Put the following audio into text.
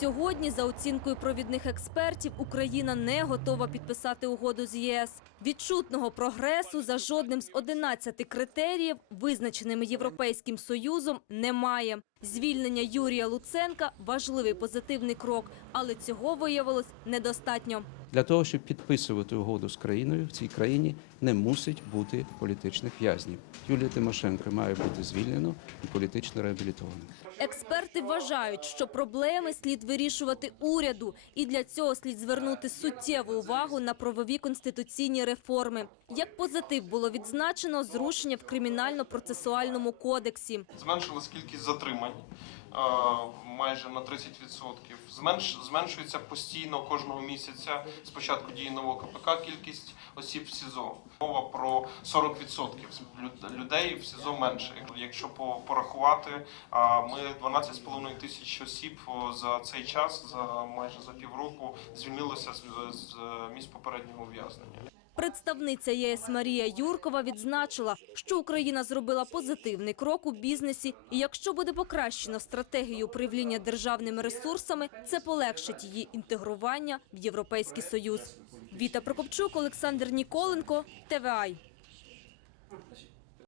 Сьогодні, за оцінкою провідних експертів, Україна не готова підписати угоду з ЄС. Відчутного прогресу за жодним з 11 критеріїв, визначеними Європейським Союзом, немає. Звільнення Юрія Луценка важливий позитивний крок, але цього виявилось недостатньо. Для того, щоб підписувати угоду з країною, в цій країні не мусить бути політичних в'язнів. Юлія Тимошенко має бути звільнено і політично реабілітована. Експерти вважають, що проблеми слід вирішувати уряду, і для цього слід звернути суттєву увагу на правові конституційні реформи. Як позитив було відзначено зрушення в кримінально-процесуальному кодексі. Зменшилась кількість затримань е, майже на 30%. Зменш, зменшується постійно кожного місяця з початку дії нового КПК кількість осіб в СІЗО. Мова про 40% люд- людей в СІЗО менше. Якщо по- порахувати, ми 12,5 тисяч осіб за цей час, за майже за півроку, звільнилося з місць попереднього ув'язнення. Представниця ЄС Марія Юркова відзначила, що Україна зробила позитивний крок у бізнесі, і якщо буде покращено стратегію управління державними ресурсами, це полегшить її інтегрування в Європейський Союз. Віта Прокопчук, Олександр Ніколенко, ТВАЙ.